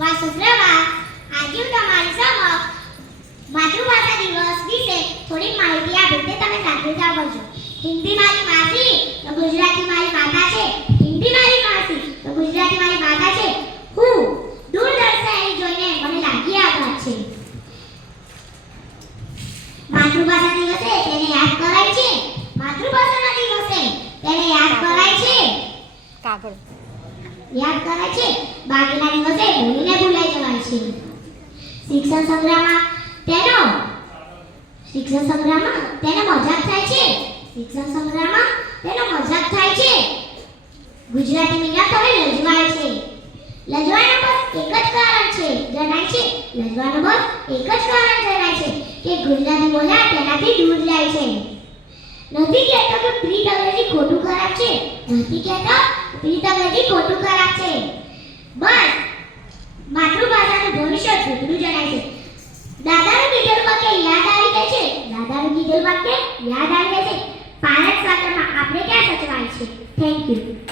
વાસુદેવા આજે હું તમારી સમક્ષ માતૃભાષા દિવસ વિશે થોડી માહિતી આપી તે તમે સાથે સાંભળજો હિન્દી મારી માસી તો ગુજરાતી મારી માતા છે. હિન્દી મારી માસી તો ગુજરાતી મારી માતા છે. હું દૂરદર્શન જોઈને મને લાગી આઘાત છે. માતૃભાષા દિવસે તેને યાદ કરાય છે. માતૃભાષાના દિવસે તેને યાદ કરાય છે. કાગળ. યાદ કરે છે. બાકીના દિવસે ભૂલીને ભૂલાઈ જવાય છે શિક્ષણ સંગ્રામમાં તેનો શિક્ષણ સંગ્રામમાં તેનો મજાક થાય છે. શિક્ષણ સંગ્રામમાં તેનો મજાક થાય છે. ગુજરાતી મીડિયમ તમે લજવાય છે. લજવાનો બસ એક જ કારણ છે. જણાય છે, લજવાનો બસ એક જ કારણ જણાય છે કે ગુજરાતી બોલ્યા તેનાથી દૂર જાય છે. નથી કહેતો કે પ્રીત અંગ્રેજી ખોટું ખરાબ છે. નથી કહેતો પ્રીત અંગ્રેજી ખોટું ખરાબ છે. બસ માતૃભાષાનું ભવિષ્ય જુદું જણાય છે દાદાનું કીધેલું વાક્ય યાદ આવી જાય છે યાદ આવી જાય છે ભારત સ્વાતંત્રમાં આપણે ક્યાં સચવાય છે? Thank you